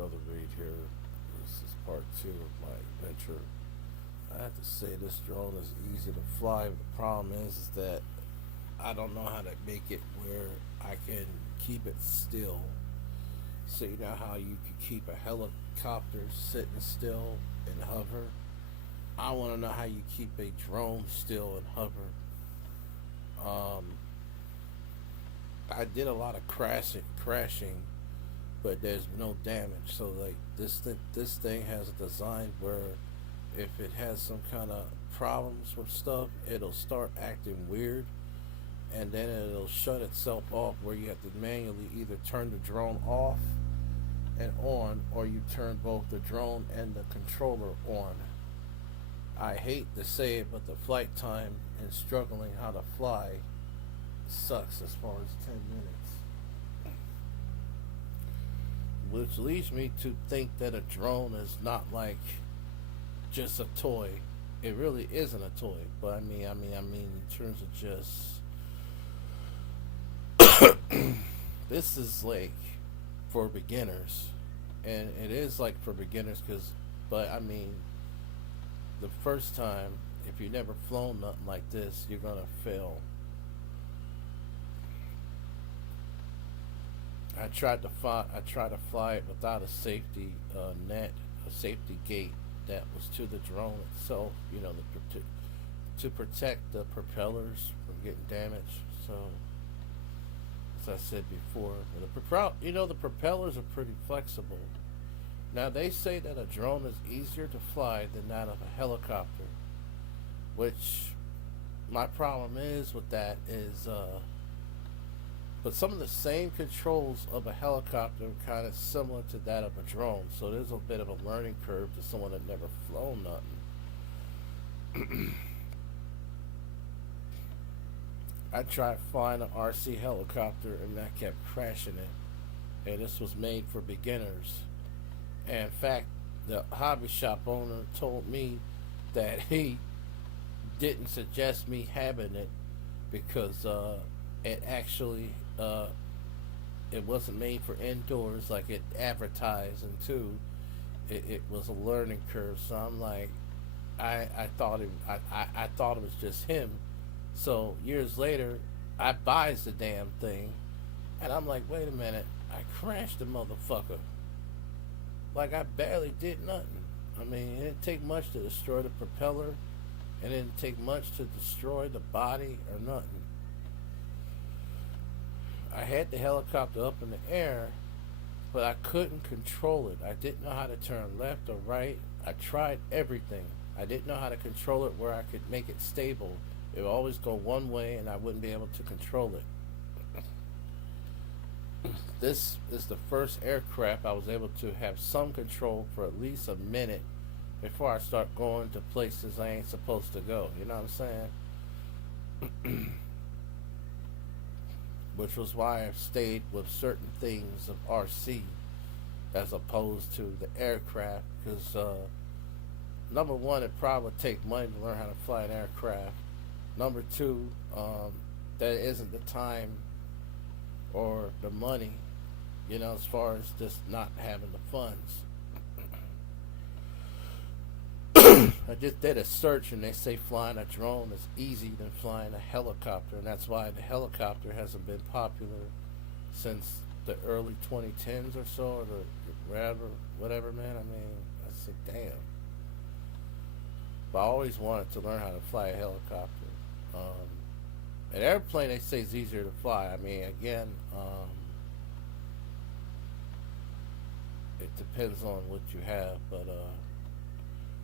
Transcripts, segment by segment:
Brother Reed here. This is part two of my adventure. I have to say this drone is easy to fly. But the problem is that I don't know how to make it where I can keep it still. So you know how you can keep a helicopter sitting still and hover. I want to know how you keep a drone still and hover. Um, I did a lot of crashing, but there's no damage. So like this thing has a design where if it has some kind of problems with stuff, it'll start acting weird, and then it'll shut itself off. Where you have to manually either turn the drone off and on, or you turn both the drone and the controller on. I hate to say it, but the flight time and struggling how to fly sucks as far as 10 minutes. Which leads me to think that a drone is not like just a toy. It really isn't a toy, but in terms of just this is like for beginners, and it is like for beginners because, but the first time, if you never flown nothing like this, you're gonna fail. I tried to fly it without a safety net, a safety gate that was to the drone itself. You know, to protect the propellers from getting damaged. So, as I said before, the propellers are pretty flexible. Now they say that a drone is easier to fly than that of a helicopter, which my problem is with that is but some of the same controls of a helicopter are kind of similar to that of a drone. So there's a bit of a learning curve to someone that never flown nothing. I tried flying an RC helicopter and I kept crashing it. And this was made for beginners. And in fact, the hobby shop owner told me that he didn't suggest me having it because it actually it wasn't made for indoors like it advertised, and two, it was a learning curve. So I'm like, I thought it was just him. So years later, I buys the damn thing, and I'm like, wait a minute, I crashed the motherfucker. Like I barely did nothing. It didn't take much to destroy the propeller, and it didn't take much to destroy the body or nothing. I had the helicopter up in the air, but I couldn't control it. I didn't know how to turn left or right. I tried everything. I didn't know how to control it where I could make it stable. It would always go one way and I wouldn't be able to control it. This is the first aircraft I was able to have some control for at least a minute before I start going to places I ain't supposed to go. You know what I'm saying? Which was why I've stayed with certain things of RC as opposed to the aircraft. Because number one, it probably would take money to learn how to fly an aircraft. Number two, there isn't the time or the money, as far as just not having the funds. I just did a search and they say flying a drone is easier than flying a helicopter, and that's why the helicopter hasn't been popular since the early 2010s or so, or whatever, man. I said, damn. But I always wanted to learn how to fly a helicopter. An airplane, they say, is easier to fly. Again, it depends on what you have, but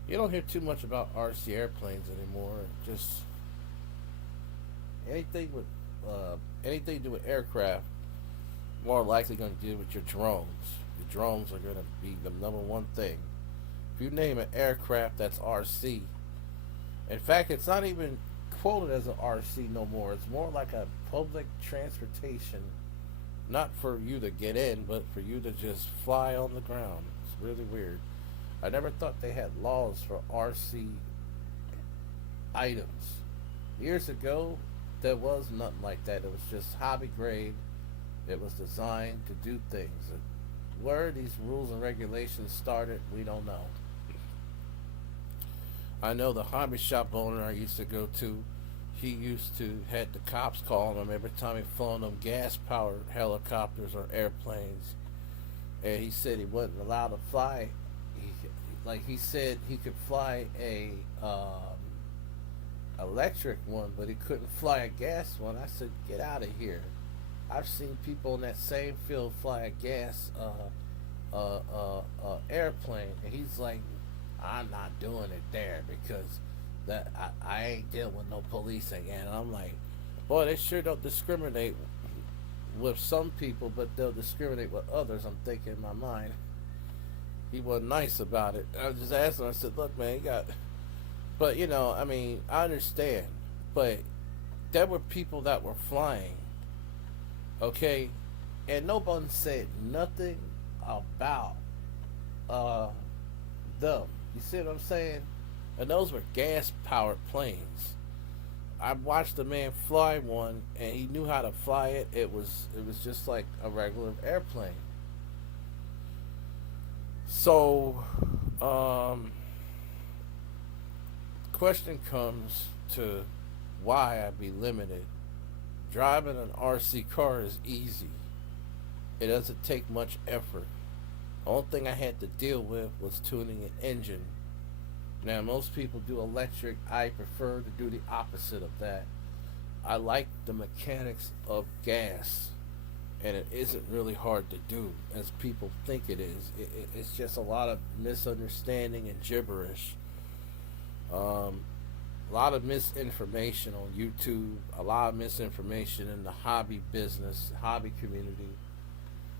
you don't hear too much about RC airplanes anymore. Just anything to do with aircraft, more likely going to deal with your drones. Your drones are going to be the number one thing. If you name an aircraft that's RC, in fact, it's not even quoted as an RC no more. It's more like a public transportation, not for you to get in, but for you to just fly on the ground. It's really weird. I never thought they had laws for RC items. Years ago, there was nothing like that. It was just hobby grade. It was designed to do things. Where these rules and regulations started, we don't know. I know the hobby shop owner I used to go to, he used to had the cops calling him every time he flown them gas powered helicopters or airplanes, and he said he wasn't allowed to fly. He, like he said, he could fly a electric one, but he couldn't fly a gas one. I said, get out of here. I've seen people in that same field fly a gas airplane, and he's like, I'm not doing it there because I ain't dealing with no police again. And I'm like, boy, they sure don't discriminate with some people, but they'll discriminate with others. I'm thinking in my mind, he wasn't nice about it. I just asked him. I said, look, man, you got, but I mean, I understand, but there were people that were flying, okay, and no one said nothing about uh them. You see what I'm saying? And those were gas powered planes. I watched a man fly one, and he knew how to fly it. It was just like a regular airplane. So, question comes to why I be limited. Driving an RC car is easy. It doesn't take much effort. The only thing I had to deal with was tuning an engine. Now, most people do electric. I prefer to do the opposite of that. I like the mechanics of gas, and it isn't really hard to do as people think it is. It's just a lot of misunderstanding and gibberish. A lot of misinformation on YouTube, a lot of misinformation in the hobby business, hobby community,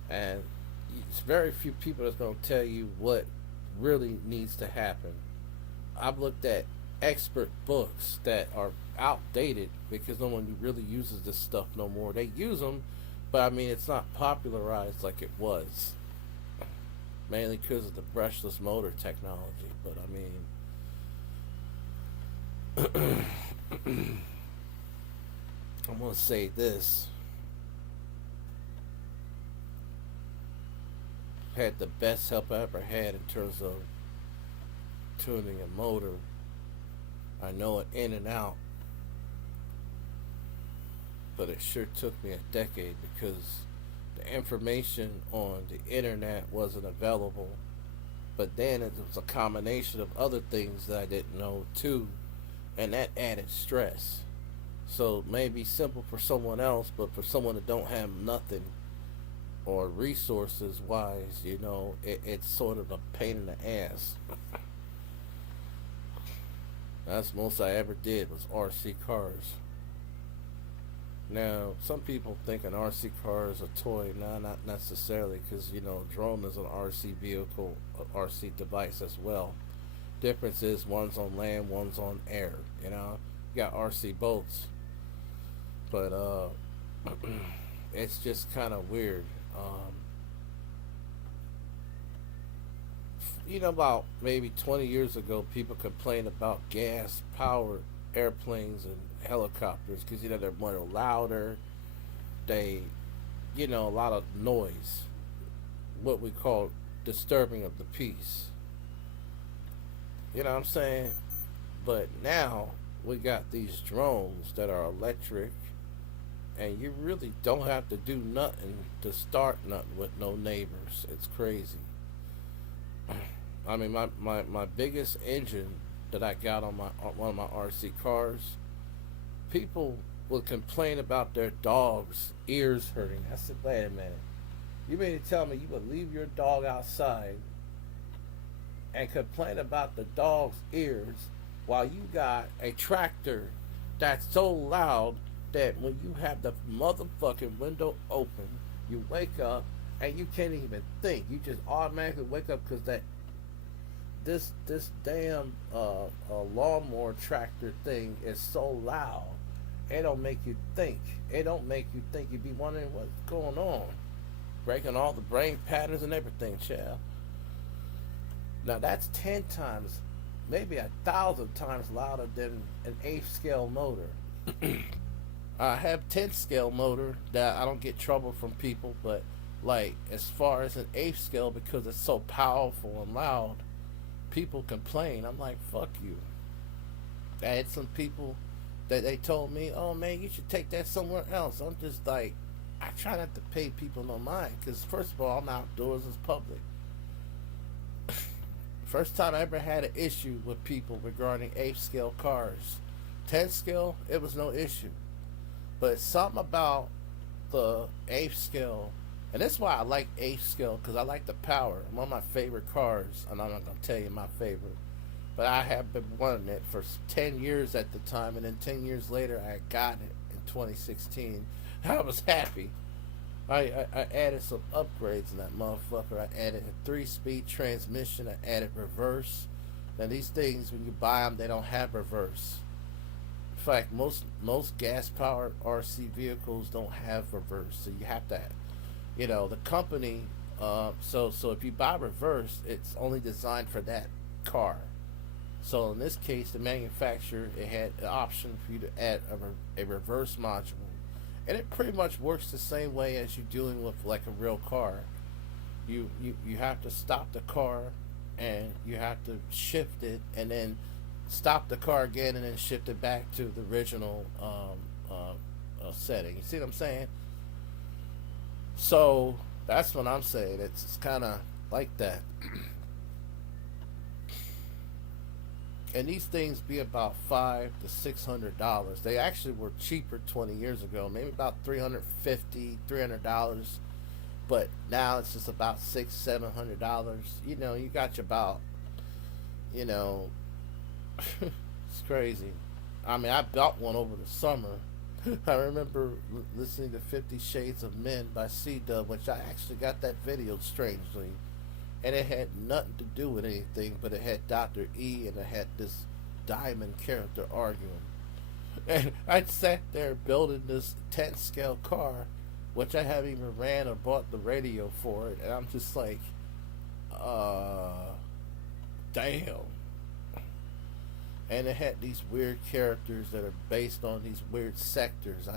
and it's very few people that's going to tell you what really needs to happen. I've looked at expert books that are outdated because no one really uses this stuff no more. They use them, but I mean, it's not popularized like it was, mainly because of the brushless motor technology. But I mean, I'm going to say this. Had the best help I ever had in terms of tuning a motor. I know it in and out, but it sure took me a decade because the information on the internet wasn't available. But then it was a combination of other things that I didn't know too, and that added stress. So it may be simple for someone else, but for someone that don't have nothing or resources wise, it's sort of a pain in the ass. That's the most I ever did was RC cars. Now, some people think an RC car is a toy. No, not necessarily, because drone is an RC vehicle, an RC device as well. Difference is one's on land, one's on air. You got RC boats, but it's just kind of weird. About maybe 20 years ago, people complained about gas-powered airplanes and helicopters because they're more louder. They, a lot of noise, what we call disturbing of the peace. You know what I'm saying? But now we got these drones that are electric, and you really don't have to do nothing to start nothing with no neighbors. It's crazy. I mean, my biggest engine that I got on one of my RC cars, people would complain about their dog's ears hurting. I said, wait a minute. You mean to tell me you would leave your dog outside and complain about the dog's ears while you got a tractor that's so loud that when you have the motherfucking window open, you wake up and you can't even think. You just automatically wake up because this damn lawnmower tractor thing is so loud. It don't make you think. It don't make you think. You be wondering what's going on, breaking all the brain patterns and everything, child. Now that's 10 times, maybe 1,000 times louder than an 8th scale motor. I have 10th scale motor that I don't get trouble from people, but Like, as far as an eighth scale, because it's so powerful and loud, people complain. I'm like, fuck you. I had some people that they told me, oh man, you should take that somewhere else. I'm just like, I try not to pay people no mind, because first of all, I'm outdoors, it's public. First time I ever had an issue with people regarding eighth scale cars. 10th scale, it was no issue. But it's something about the eighth scale, and that's why I like eighth scale, because I like the power. One of my favorite cars, and I'm not gonna tell you my favorite, but I have been wanting it for 10 years at the time, and then 10 years later I got it in 2016. I was happy. I added some upgrades in that motherfucker. I added a 3-speed transmission. I added reverse. Now these things, when you buy them, they don't have reverse. In fact, most gas powered RC vehicles don't have reverse, so you have to, the company. So if you buy reverse, it's only designed for that car. So in this case, the manufacturer, it had an option for you to add a reverse module, and it pretty much works the same way as you're dealing with like a real car. You have to stop the car, and you have to shift it, and then stop the car again, and then shift it back to the original setting. You see what I'm saying? So that's what I'm saying. It's kind of like that. And these things be about $500 to $600. They actually were cheaper 20 years ago, maybe about $350, $300. But now it's just about $600-$700. You got your about, it's crazy. I mean, I bought one over the summer. I remember listening to 50 Shades of Men by C-Dub, which I actually got that video strangely. And it had nothing to do with anything, but it had Dr. E and it had this Diamond character arguing. And I sat there building this 10th scale car, which I haven't even ran or bought the radio for it, and I'm just like, damn. And it had these weird characters that are based on these weird sectors.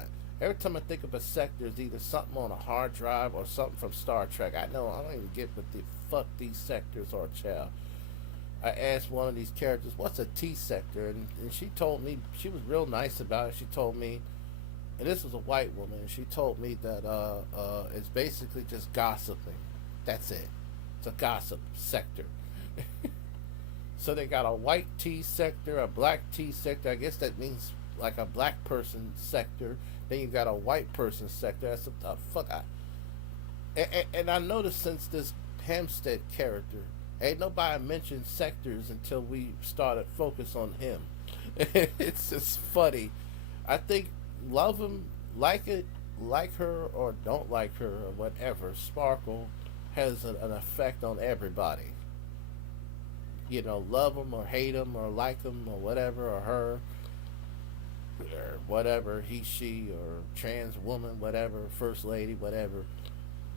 Every time I think of a sector, it's either something on a hard drive or something from Star Trek. I don't even get what the fuck these sectors are, child. I asked one of these characters, what's a T sector? And she told me, she was real nice about it. She told me, and this was a white woman, and she told me that it's basically just gossiping. That's it. It's a gossip sector. So they got a white T sector, a black T sector. I guess that means like a black person sector. Then you got a white person sector. That's a fuck. And I noticed since this Hempstead character, ain't nobody mentioned sectors until we started focus on him. It's just funny. I think love him, like it, like her, or don't like her, or whatever. Sparkle has an effect on everybody. Love him or hate him or like him or whatever, or her, or whatever, he, she, or trans woman, whatever, first lady, whatever.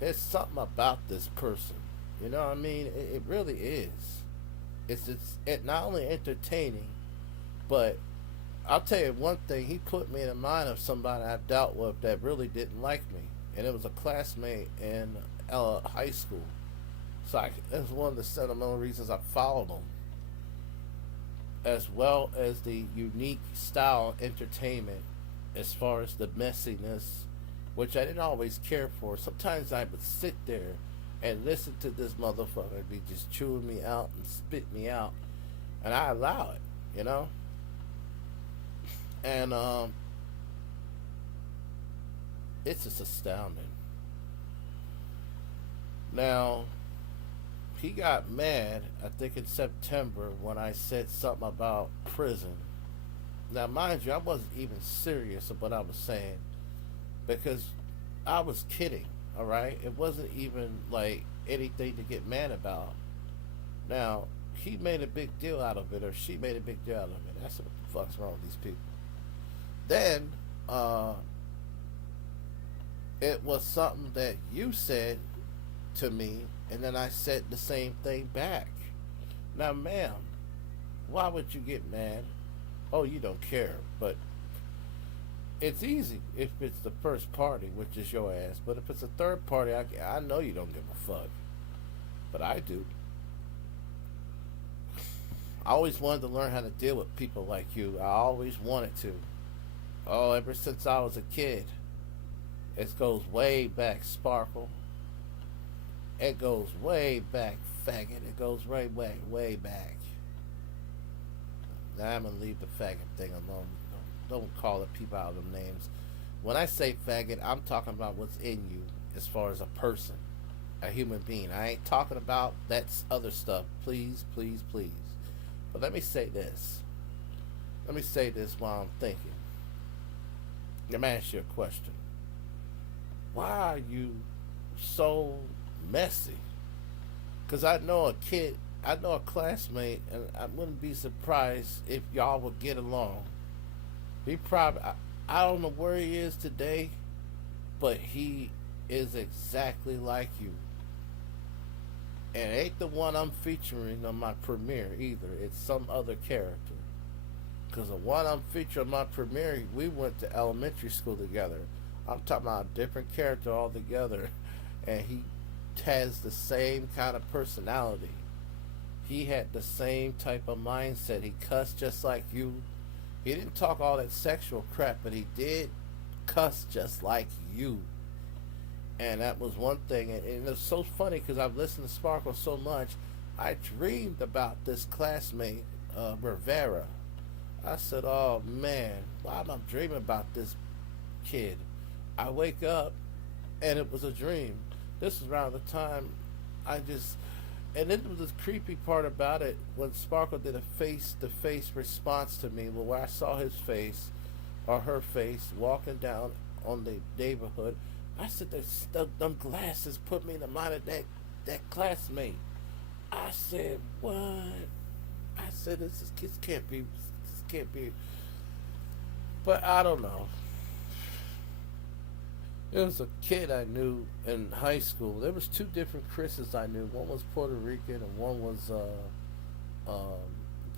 There's something about this person. You know what I mean? It really is. It's not only entertaining, but I'll tell you one thing. He put me in the mind of somebody I dealt with that really didn't like me, and it was a classmate in high school. So that's one of the sentimental reasons I followed him, as well as the unique style entertainment, as far as the messiness, which I didn't always care for. Sometimes I would sit there and listen to this motherfucker be just chewing me out and spit me out, and I allow it, and it's just astounding. Now, he got mad, I think in September, when I said something about prison. Now, mind you, I wasn't even serious about what I was saying, because I was kidding, alright? It wasn't even like anything to get mad about. Now, he made a big deal out of it, or she made a big deal out of it. That's what the fuck's wrong with these people. Then, it was something that you said to me, and then I said the same thing back. Now, ma'am, why would you get mad? Oh, you don't care, but It's easy if it's the first party, which is your ass. But if it's a third party, I know you don't give a fuck. But I do. I always wanted to learn how to deal with people like you. I always wanted to. Oh, ever since I was a kid. It goes way back, Sparkle. It goes way back, faggot. It goes way back. Now I'm gonna leave the faggot thing alone. Don't call the people out of them names. When I say faggot, I'm talking about what's in you as far as a person, a human being. I ain't talking about that other stuff. Please, please, please. But let me say this. Let me say this while I'm thinking. Let me ask you a question. Why are you so messy? Because I know a kid, I know a classmate, and I wouldn't be surprised if y'all would get along. He probably, I don't know where he is today, but he is exactly like you. And it ain't the one I'm featuring on my premiere either. It's some other character. Because the one I'm featuring on my premiere, we went to elementary school together. I'm talking about a different character altogether. And he has the same kind of personality. He had the same type of mindset. He cussed just like you. He didn't talk all that sexual crap, but he did cuss just like you. And that was one thing. And it's so funny because I've listened to Sparkle so much. I dreamed about this classmate, Rivera. I said, oh man, why am I dreaming about this kid? I wake up and it was a dream. This was around the time I just, and then there was the creepy part about it when Sparkle did a face-to-face response to me, where I saw his face or her face walking down on the neighborhood. I said, them glasses put me in the mind of that classmate. I said, what? I said, this can't be, this can't be. But I don't know. There was a kid I knew in high school. There was two different Chris's I knew. One was Puerto Rican and one was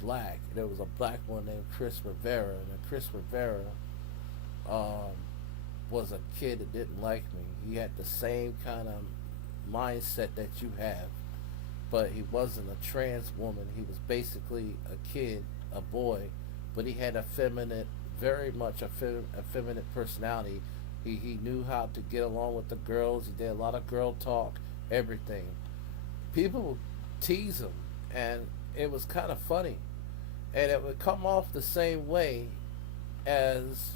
black. There was a black one named Chris Rivera, and Chris Rivera was a kid that didn't like me. He had the same kind of mindset that you have, but he wasn't a trans woman. He was basically a kid, a boy, but he had a feminine, very much a feminine personality. He knew how to get along with the girls. He did a lot of girl talk, everything. People would tease him, and it was kind of funny. And it would come off the same way as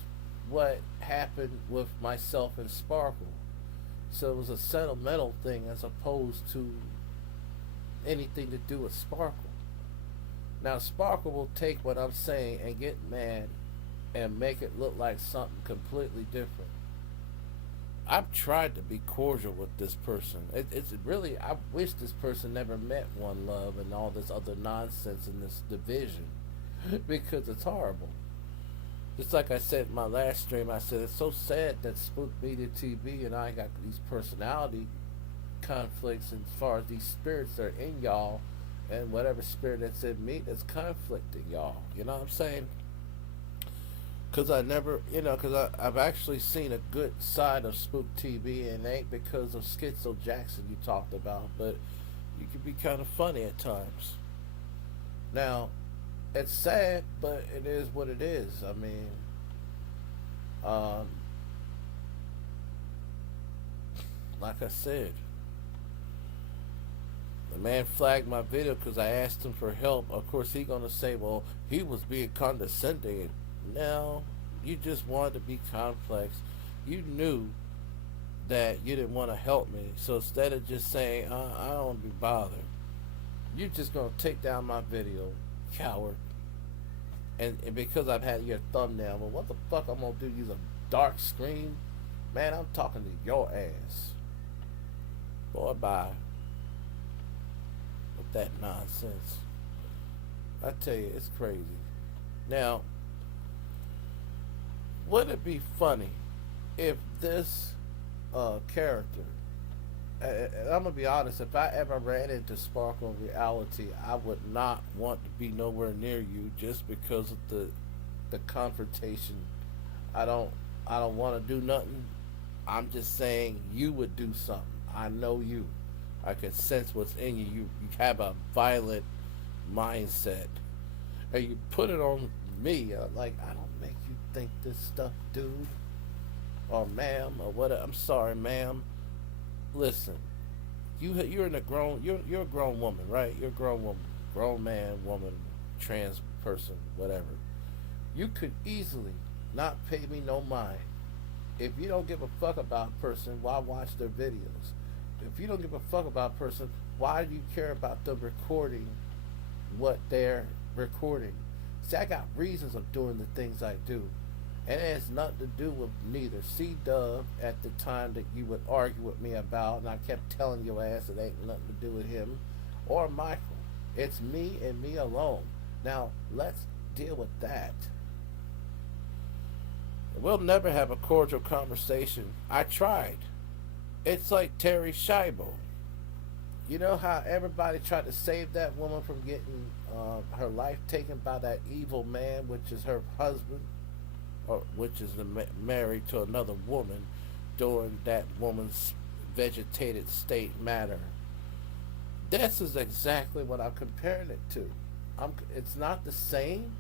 what happened with myself and Sparkle. So it was a sentimental thing as opposed to anything to do with Sparkle. Now Sparkle will take what I'm saying and get mad and make it look like something completely different. I've tried to be cordial with this person. It's really, I wish this person never met One Love and all this other nonsense in this division because it's horrible. Just like I said in my last stream, I said it's so sad that Spook Media TV and I got these personality conflicts as far as these spirits that are in y'all and whatever spirit that's in me that's conflicting y'all. You know what I'm saying? Because I never, because I've actually seen a good side of Spook TV, and it ain't because of Schizo Jackson you talked about, but you can be kind of funny at times. Now, it's sad, but it is what it is. I mean, um, like I said, the man flagged my video because I asked him for help. Of course, he gonna say, well, he was being condescending. No, you just wanted to be complex. You knew that you didn't want to help me. So instead of just saying, I don't want to be bothered, you're just going to take down my video, coward. And because I've had your thumbnail, well, what the fuck I'm going to do? Use a dark screen? Man, I'm talking to your ass. Boy, bye. With that nonsense. I tell you, it's crazy. Now, wouldn't it be funny if this character, and I'm gonna be honest, if I ever ran into Sparkle in reality, I would not want to be nowhere near you just because of the confrontation. I don't I don't want to do nothing. I'm just saying you would do something. I know you. I can sense what's in you. You have a violent mindset, and you put it on me. Like I don't make you think this stuff, dude, or ma'am, or what? I'm sorry, ma'am. Listen, you're in a grown you're a grown woman, right? You're a grown woman, grown man, woman, trans person, whatever. You could easily not pay me no mind. If you don't give a fuck about a person, why watch their videos? If you don't give a fuck about a person, why do you care about them recording what they're recording? See, I got reasons of doing the things I do. And it has nothing to do with neither C Dub at the time that you would argue with me about, and I kept telling your ass it ain't nothing to do with him, or Michael. It's me and me alone. Now, let's deal with that. We'll never have a cordial conversation. I tried. It's like Terry Scheibe. You know how everybody tried to save that woman from getting her life taken by that evil man, which is her husband, or which is married to another woman during that woman's vegetated state matter. This is exactly what I'm comparing it to. It's not the same,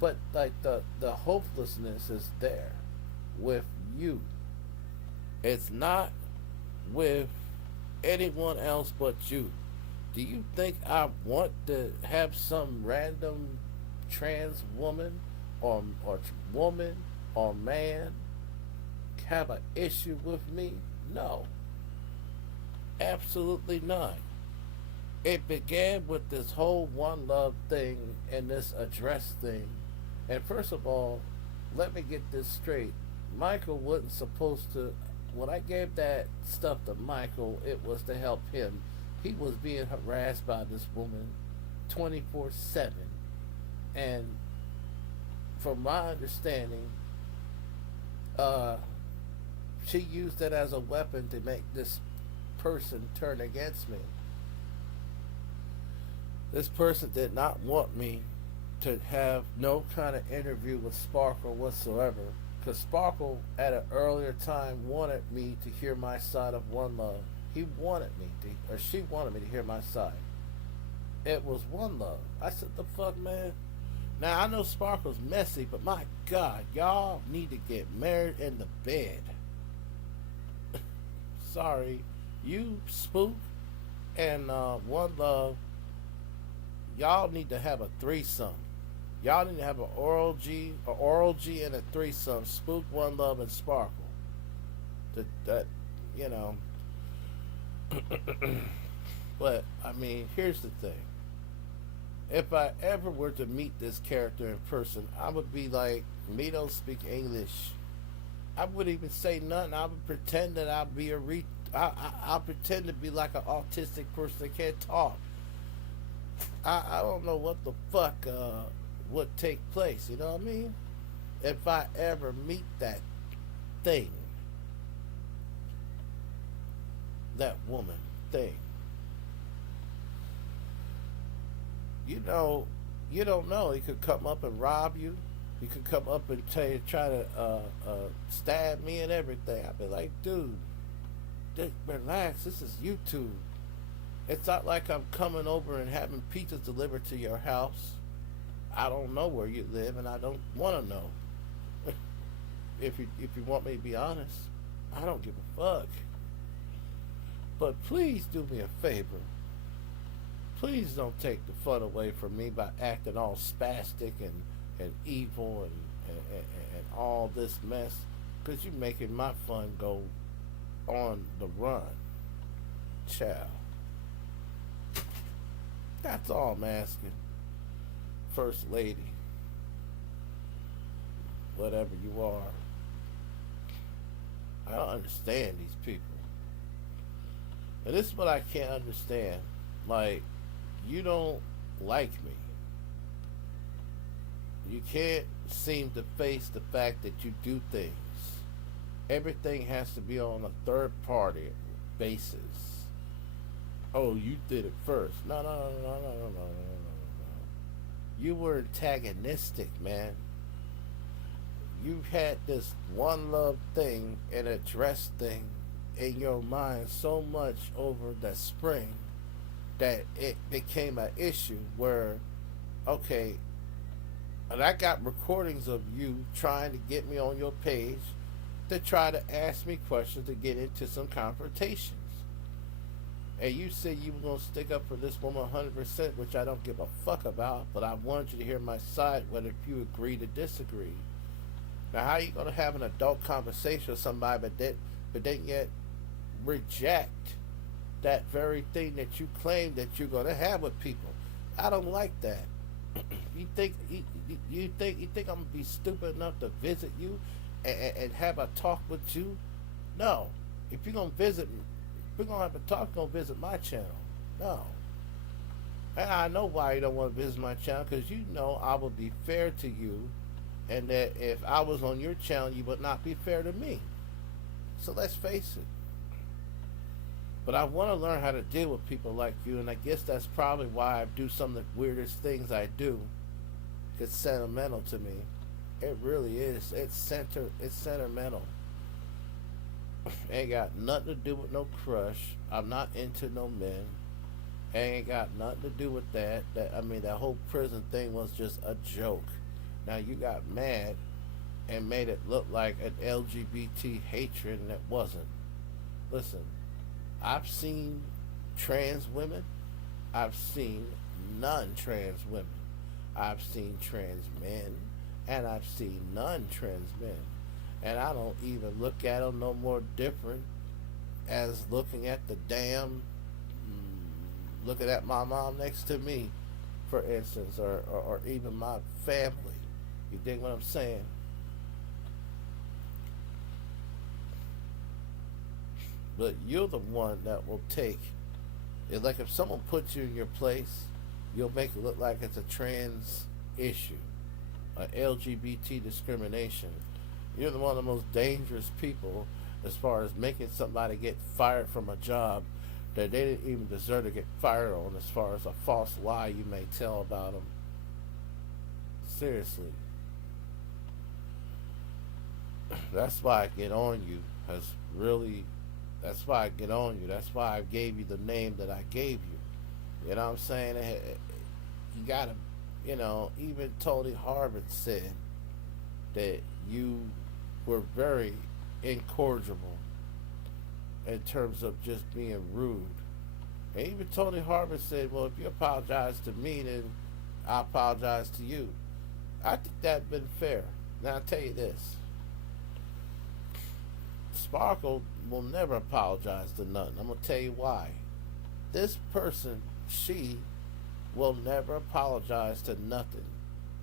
but like the hopelessness is there with you. It's not with anyone else but you. Do you think I want to have some random trans woman or woman or man have an issue with me? No, absolutely not. It began with this whole one love thing and this address thing. And first of all, let me get this straight. Michael wasn't supposed to. When I gave that stuff to Michael, it was to help him. He was being harassed by this woman 24/7. And from my understanding, she used it as a weapon to make this person turn against me. This person did not want me to have no kind of interview with Sparkle whatsoever. Because Sparkle, at an earlier time, wanted me to hear my side of One Love. He wanted me to, or she wanted me to hear my side. It was One Love. I said, the fuck, man? Now, I know Sparkle's messy, but my God, y'all need to get married in the bed. Sorry. You, Spook, and One Love, y'all need to have a threesome. Y'all need to have an oral G and a threesome. Spook, One Love, and Sparkle. That you know. But I mean, here's the thing. If I ever were to meet this character in person, I would be like, me don't speak English. I wouldn't even say nothing. I would pretend that I'll be I'll pretend to be like an autistic person that can't talk. I don't know what the fuck would take place. You know what I mean? If I ever meet that thing, that woman thing. You know, you don't know. He could come up and rob you. He could come up and try to stab me and everything. I'd be like, dude, just relax. This is YouTube. It's not like I'm coming over and having pizzas delivered to your house. I don't know where you live, and I don't want to know. If you want me to be honest, I don't give a fuck. But please do me a favor. Please don't take the fun away from me by acting all spastic and evil and all this mess, because you're making my fun go on the run. Child. That's all I'm asking. First lady. Whatever you are. I don't understand these people. And this is what I can't understand. Like, you don't like me. You can't seem to face the fact that you do things. Everything has to be on a third party basis. Oh, you did it first. No. You were antagonistic, man. you had this one love thing and a dress thing in your mind so much over the spring that it became an issue where, okay, and I got recordings of you trying to get me on your page to try to ask me questions to get into some confrontations. And you said you were going to stick up for this woman 100%, which I don't give a fuck about, but I wanted you to hear my side, whether if you agree to disagree. Now, how are you going to have an adult conversation with somebody, but then yet reject that very thing that you claim that you're going to have with people? I don't like that. You think I'm gonna be stupid enough to visit you and have a talk with you? No. If you're gonna visit me, if we're gonna have a talk, you're gonna visit my channel. No. And I know why you don't want to visit my channel, because you know I will be fair to you, and that if I was on your channel, you would not be fair to me. So let's face it. But I want to learn how to deal with people like you, and I guess that's probably why I do some of the weirdest things I do. It's sentimental to me. It really is. It's sentimental. Ain't got nothing to do with no crush. I'm not into no men. Ain't got nothing to do with that. That whole prison thing was just a joke. Now you got mad and made it look like an LGBT hatred, and it wasn't. Listen, I've seen trans women. I've seen non-trans women. I've seen trans men, and I've seen non-trans men. And I don't even look at them no more different as looking at the damn, looking at my mom next to me, for instance, or even my family. You dig what I'm saying? But you're the one that will take it. Like if someone puts you in your place, you'll make it look like it's a trans issue, a LGBT discrimination. You're one of the most dangerous people as far as making somebody get fired from a job that they didn't even deserve to get fired on, as far as a false lie you may tell about them. Seriously. That's why I get on you. That's why I get on you. That's why I gave you the name that I gave you. You know what I'm saying? You gotta, even Tony Harvard said that you were very incorrigible in terms of just being rude. And even Tony Harvard said, well, if you apologize to me, then I apologize to you. I think that's been fair. Now, I'll tell you this. Sparkle will never apologize to nothing. I'm going to tell you why. This person, she will never apologize to nothing.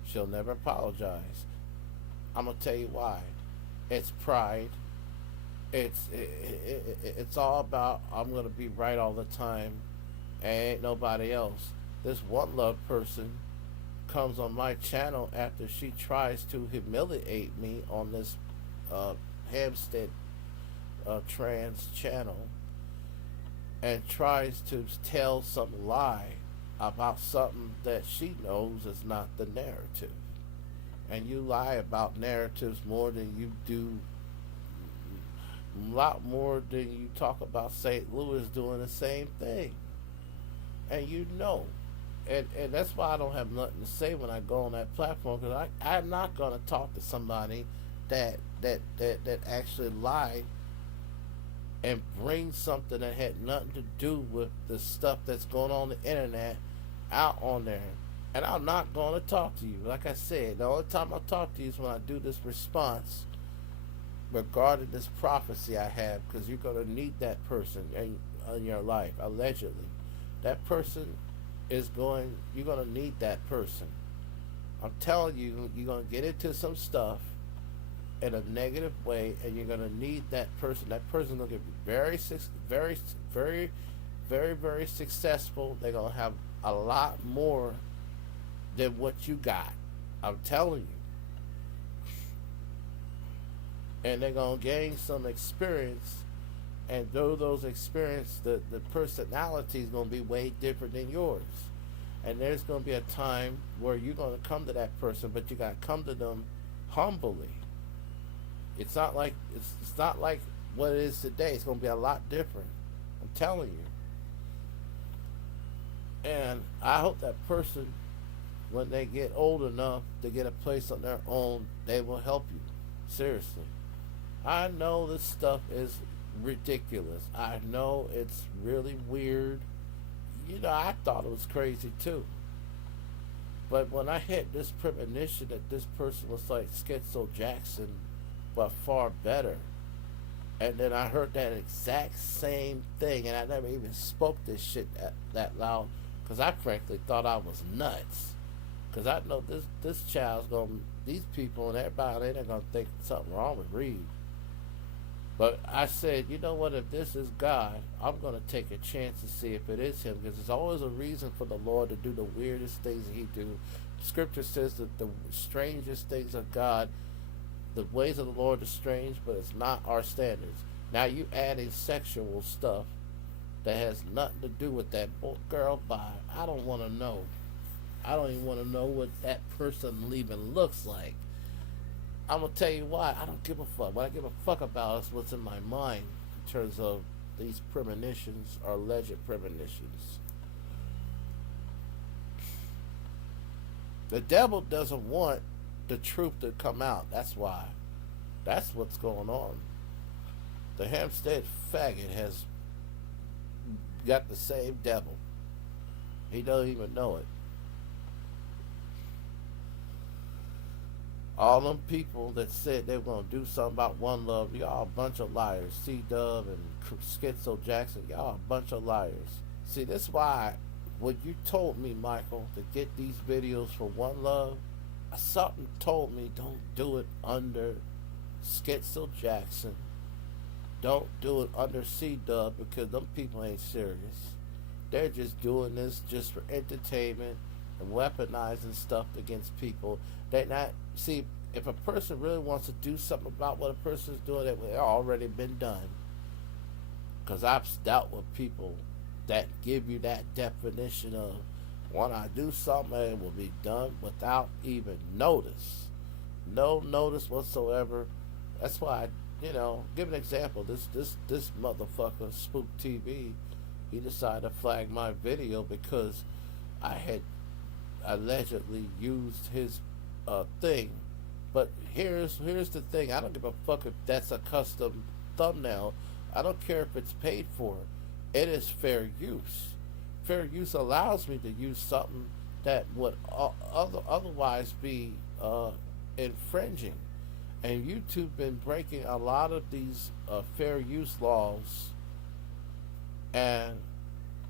She'll never apologize. I'm going to tell you why. It's pride. It's all about, I'm going to be right all the time, and ain't nobody else. This one love person comes on my channel after she tries to humiliate me on this Hampstead trans channel, and tries to tell some lie about something that she knows is not the narrative. And you lie about narratives more than you do, a lot more than you talk about St. Louis doing the same thing. And and that's why I don't have nothing to say when I go on that platform, because I'm not going to talk to somebody that actually lied and bring something that had nothing to do with the stuff that's going on the internet out on there. And I'm not going to talk to you. Like I said, the only time I'll talk to you is when I do this response regarding this prophecy I have, because you're going to need that person in your life, allegedly. That person you're going to need that person. I'm telling you, you're going to get into some stuff in a negative way, and you're going to need that person. That person's going to be very, very, very, very, very successful. They're going to have a lot more than what you got. I'm telling you. And they're going to gain some experience, and through those experiences, the personality is going to be way different than yours. And there's going to be a time where you're going to come to that person, but you got to come to them humbly. It's not like it's not like what it is today. It's gonna be a lot different. I'm telling you. And I hope that person, when they get old enough to get a place on their own, they will help you. Seriously. I know this stuff is ridiculous. I know it's really weird. You know, I thought it was crazy too. But when I had this premonition that this person was like Schizo Jackson, but far better, and then I heard that exact same thing, and I never even spoke this shit that loud, because I frankly thought I was nuts. Because I know this child's gonna, these people and everybody, they're gonna think something wrong with Reed. But I said, you know what? If this is God, I'm going to take a chance to see if it is Him, because there's always a reason for the Lord to do the weirdest things that He do. Scripture says that the strangest things of God, the ways of the Lord are strange, but it's not our standards. Now you adding sexual stuff that has nothing to do with that girl. Bye. I don't want to know. I don't even want to know what that person even looks like. I'm gonna tell you why. I don't give a fuck. What I give a fuck about is what's in my mind in terms of these premonitions or alleged premonitions. The devil doesn't want the truth to come out. That's why. That's what's going on. The Hampstead faggot has got the same devil. He don't even know it. All them people that said they were going to do something about One Love, y'all a bunch of liars. C-Dub and Schizo Jackson, y'all a bunch of liars. See, that's why when you told me, Michael, to get these videos for One Love, something told me don't do it under Schizo Jackson. Don't do it under C-Dub, because them people ain't serious. They're just doing this just for entertainment and weaponizing stuff against people. They not see, if a person really wants to do something about what a person's doing, it would already been done. Because I've dealt with people that give you that definition of, when I do something, it will be done without even notice, no notice whatsoever. That's why give an example. This motherfucker Spook TV, he decided to flag my video because I had allegedly used his thing. But here's the thing. I don't give a fuck if that's a custom thumbnail. I don't care if it's paid for. It is fair use. Fair use allows me to use something that would otherwise be infringing. And YouTube been breaking a lot of these fair use laws. And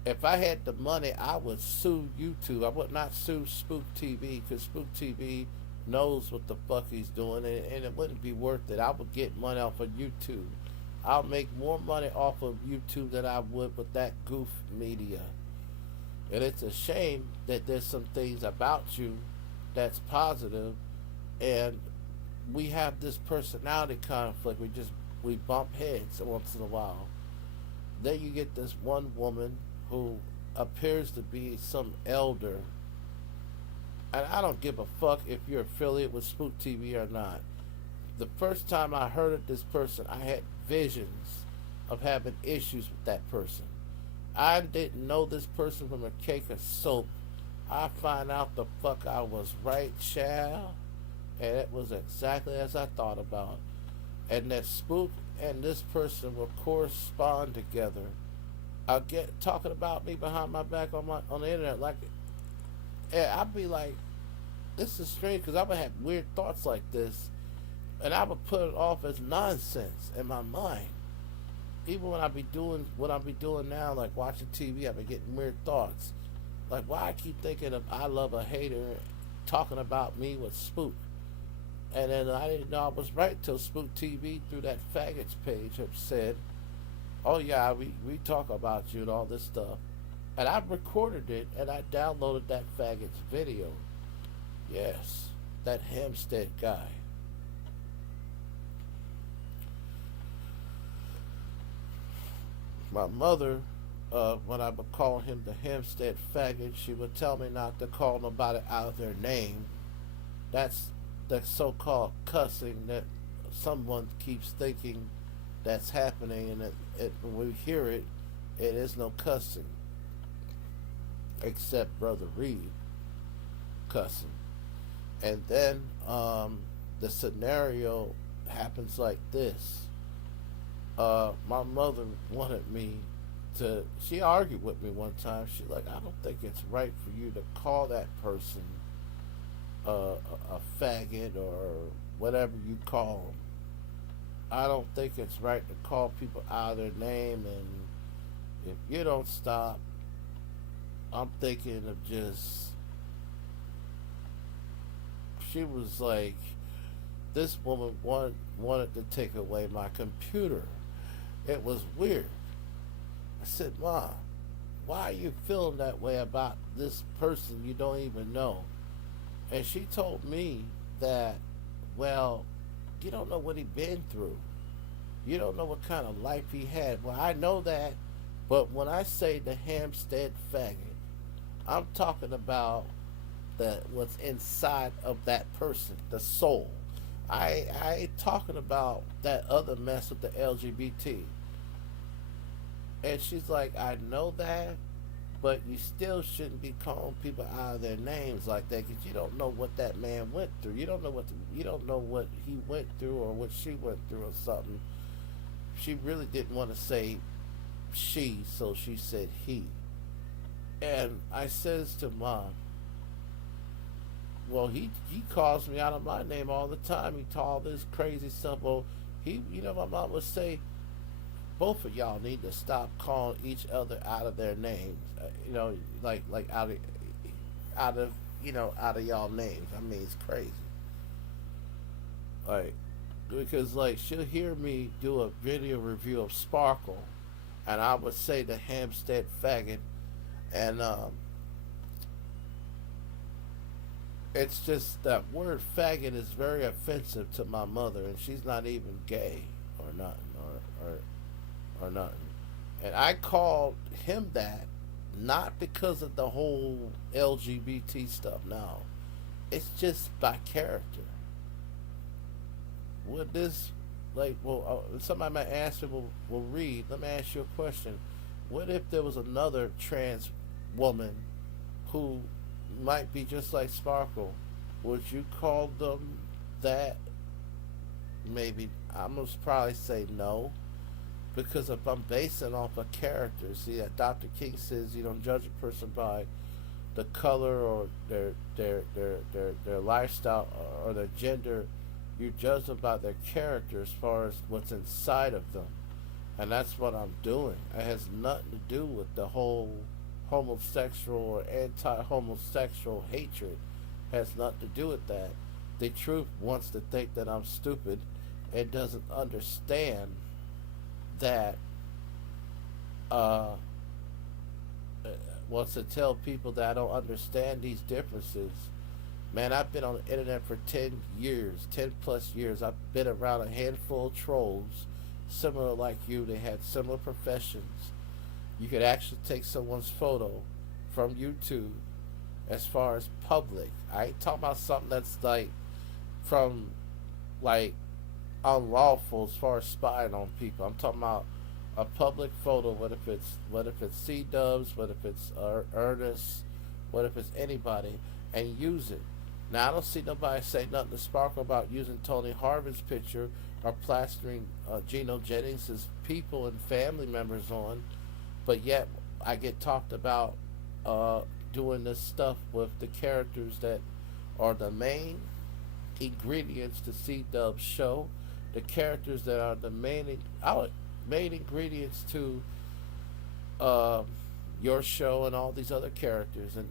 if I had the money, I would sue YouTube. I would not sue Spook TV, because Spook TV knows what the fuck he's doing, and it wouldn't be worth it. I would get money off of YouTube. I'll make more money off of YouTube than I would with that goof media. And it's a shame that there's some things about you that's positive, and we have this personality conflict. We bump heads once in a while. Then you get this one woman who appears to be some elder, and I don't give a fuck if you're affiliated with Spook TV or not. The first time I heard of this person, I had visions of having issues with that person. I didn't know this person from a cake of soap. I find out the fuck I was right, child, and it was exactly as I thought about. And that Spook and this person will correspond together. I'll get talking about me behind my back on the internet, like, and I'd be like, this is strange, because I would have weird thoughts like this, and I would put it off as nonsense in my mind. Even when I be doing what I be doing now, like watching TV, I've been getting weird thoughts, like, why I keep thinking of I Love a Hater talking about me with Spook. And then I didn't know I was right till Spook TV through that faggots page have said, oh yeah, we talk about you and all this stuff. And I recorded it and I downloaded that faggots video. Yes, that Hampstead guy. My mother, when I would call him the Hampstead faggot, she would tell me not to call nobody out of their name. That's the so-called cussing that someone keeps thinking that's happening, and when we hear it, it is no cussing, except Brother Reed cussing. And then the scenario happens like this. My mother wanted me to. She argued with me one time. She like, I don't think it's right for you to call that person a faggot or whatever you call them. I don't think it's right to call people out of their name, and if you don't stop, I'm thinking of just. She was like, this woman wanted to take away my computer. It was weird. I said, Mom, why are you feeling that way about this person you don't even know? And she told me that, well, you don't know what he been through. You don't know what kind of life he had. Well, I know that, but when I say the Hampstead faggot, I'm talking about the what's inside of that person, the soul. I ain't talking about that other mess with the LGBT. And she's like, I know that, but you still shouldn't be calling people out of their names like that because you don't know what that man went through. You don't know what he went through or what she went through or something. She really didn't want to say she, so she said he. And I says to Mom, well, he calls me out of my name all the time. He told all this crazy stuff. Well, my mom would say, both of y'all need to stop calling each other out of their names. Like out of out of y'all names. I mean, it's crazy. Like, because like she'll hear me do a video review of Sparkle, and I would say the Hampstead faggot, and it's just that word faggot is very offensive to my mother, and she's not even gay or nothing or nothing. And I called him that not because of the whole LGBT stuff. No, it's just by character. Would this, like, well, somebody might ask me, well, Reed, let me ask you a question. What if there was another trans woman who might be just like Sparkle? Would you call them that? Maybe. I'm going to probably say no. Because if I'm basing off a character, see, Dr. King says you don't judge a person by the color or their lifestyle or their gender. You judge them by their character as far as what's inside of them. And that's what I'm doing. It has nothing to do with the whole homosexual or anti-homosexual hatred. It has nothing to do with that. The truth wants to think that I'm stupid and doesn't understand that wants to tell people that I don't understand these differences. Man, I've been on the internet for 10 years, 10 plus years. I've been around a handful of trolls, similar like you. They had similar professions. You could actually take someone's photo from YouTube as far as public. I ain't talking about something that's like from like unlawful as far as spying on people. I'm talking about a public photo. What if it's C Dubs? What if it's Ernest? What if it's anybody? And use it. Now I don't see nobody say nothing to Sparkle about using Tony Harvin's picture or plastering Geno Jennings' people and family members on, but yet I get talked about doing this stuff with the characters that are the main ingredients to C Dub's show, the characters that are the main ingredients to your show and all these other characters. And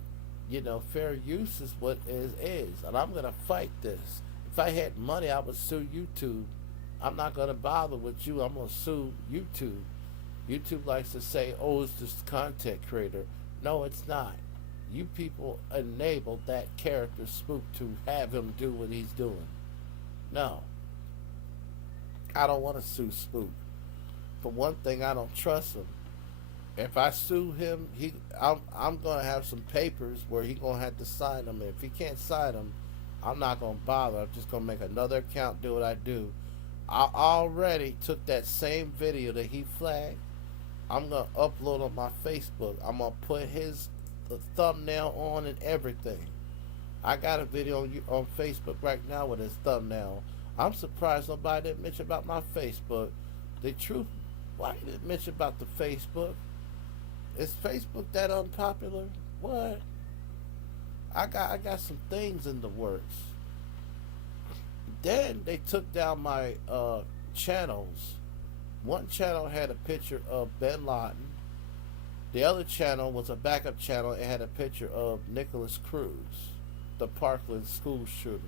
fair use is what is, and I'm gonna fight this. If I had money, I would sue YouTube. I'm not gonna bother with you. I'm gonna sue YouTube. YouTube likes to say, "Oh, it's just content creator." No, it's not. You people enabled that character Spook to have him do what he's doing. No, I don't want to sue Spook. For one thing, I don't trust him. If I sue him, I'm gonna have some papers where he gonna have to sign them. If he can't sign them, I'm not gonna bother. I'm just gonna make another account, do what I do. I already took that same video that he flagged. I'm gonna upload on my Facebook. I'm gonna put his thumbnail on and everything. I got a video on Facebook right now with his thumbnail. I'm surprised nobody didn't mention about my Facebook. The truth, why you didn't mention about the Facebook? Is Facebook that unpopular? What? I got some things in the works. Then they took down my channels. One channel had a picture of Bin Laden. The other channel was a backup channel. It had a picture of Nicholas Cruz, the Parkland school shooter.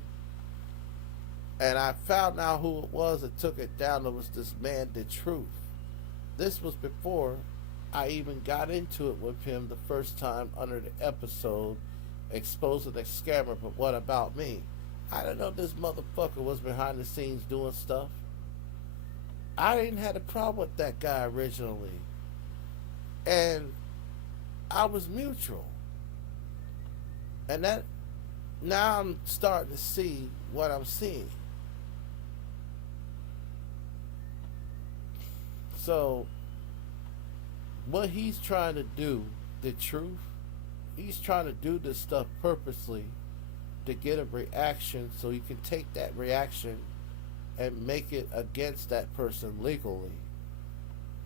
And I found out who it was that took it down. It was this man, The Truth. This was before I even got into it with him the first time under the episode exposing the scammer. But what about me? I didn't know this motherfucker was behind the scenes doing stuff. I didn't have a problem with that guy originally. And I was mutual. And that now I'm starting to see what I'm seeing. So what he's trying to do, The Truth, he's trying to do this stuff purposely to get a reaction so he can take that reaction and make it against that person legally.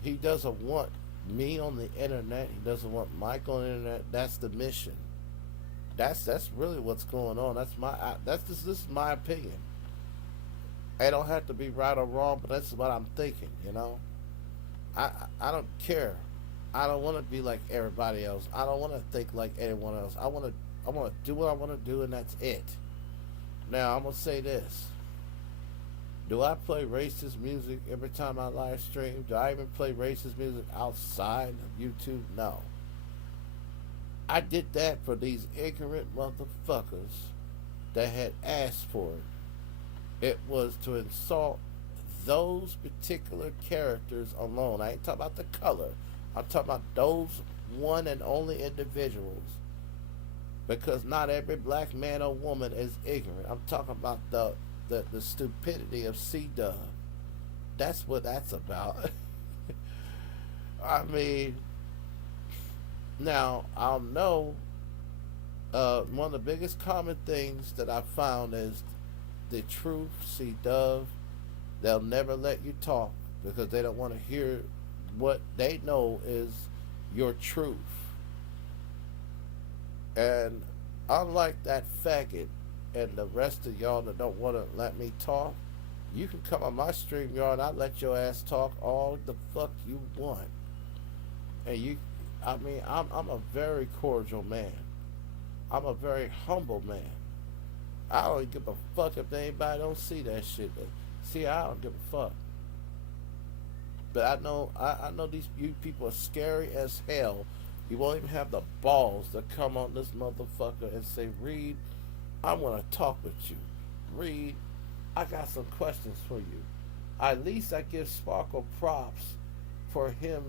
He doesn't want me on the internet. He doesn't want Mike on the internet. That's the mission. That's really what's going on. This is my opinion. I don't have to be right or wrong, but that's what I'm thinking. I don't care. I don't want to be like everybody else. I don't want to think like anyone else. I want to do what I want to do, and that's it. Now I'm gonna say this. Do I play racist music every time I live stream? Do I even play racist music outside of YouTube? No. I did that for these ignorant motherfuckers that had asked for it. It was to insult those particular characters alone. I ain't talking about the color. I'm talking about those one and only individuals. Because not every black man or woman is ignorant. I'm talking about the stupidity of C-Dub. That's what that's about. I mean, now I'll know one of the biggest common things that I found is The Truth, C-Dub. They'll never let you talk because they don't want to hear what they know is your truth. And unlike that faggot and the rest of y'all that don't want to let me talk, you can come on my stream, y'all, and I'll let your ass talk all the fuck you want. And I'm a very cordial man. I'm a very humble man. I don't give a fuck if anybody don't see that shit. See, I don't give a fuck. But I know you people are scary as hell. You won't even have the balls to come on this motherfucker and say, Reed, I want to talk with you. Reed, I got some questions for you. At least I give Sparkle props for him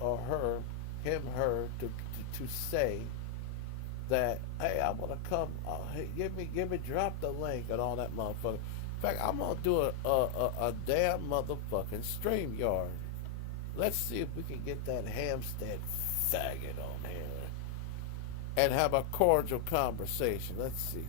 or her, to say that, hey, I want to come. Hey, give me, drop the link and all that motherfucker. In fact, I'm gonna do a damn motherfucking StreamYard. Let's see if we can get that Hampstead faggot on here and have a cordial conversation. Let's see.